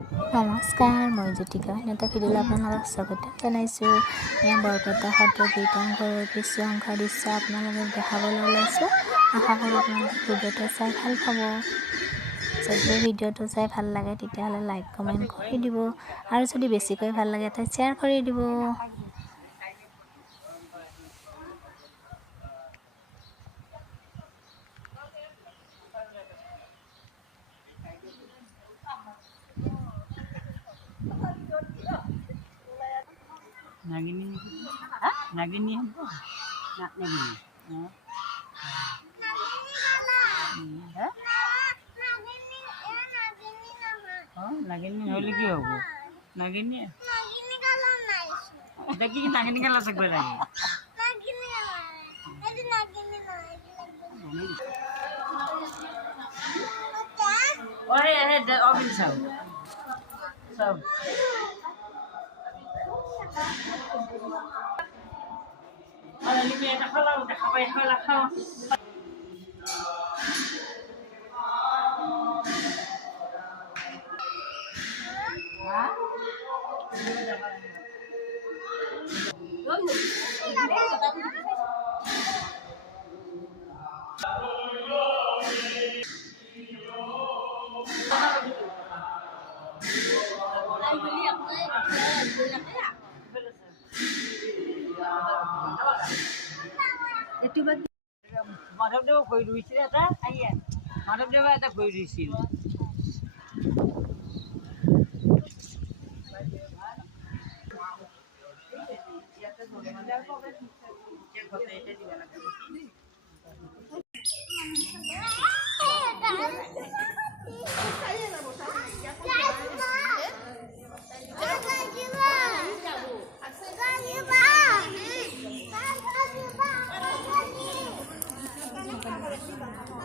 নমস্কাৰ, মই জ্যোতিকা। এটা ভিডিঅ'লৈ আপোনালোকক স্বাগতম জনাইছোঁ। এয়া বৰপেটা সত্ৰৰ কীৰ্তনঘৰৰ কিছু অংশ দৃশ্য আপোনালোকক দেখাবলৈ ওলাইছোঁ। আশা কৰোঁ আপোনালোকে ভিডিঅ'টো চাই ভাল পাব। যদি ভিডিঅ'টো চাই ভাল লাগে তেতিয়াহ'লে লাইক কমেণ্ট কৰি দিব, আৰু যদি বেছিকৈ ভাল লাগে তাই শ্বেয়াৰ কৰি দিব। Nagini nagini apa? Nak nagini. Oh, nagini holi ki hobo? Nagini? Nagini kalau naik. Daki ki nagini kalau segera lagi. Nagini kalau. Jadi nagini naik. Oh, he obin sab. Sab. Ini dia tak kalau dah apa yang kalau kau. Itu Madhavdev koi ruisil eta aiya Madhavdev eta koi ruisil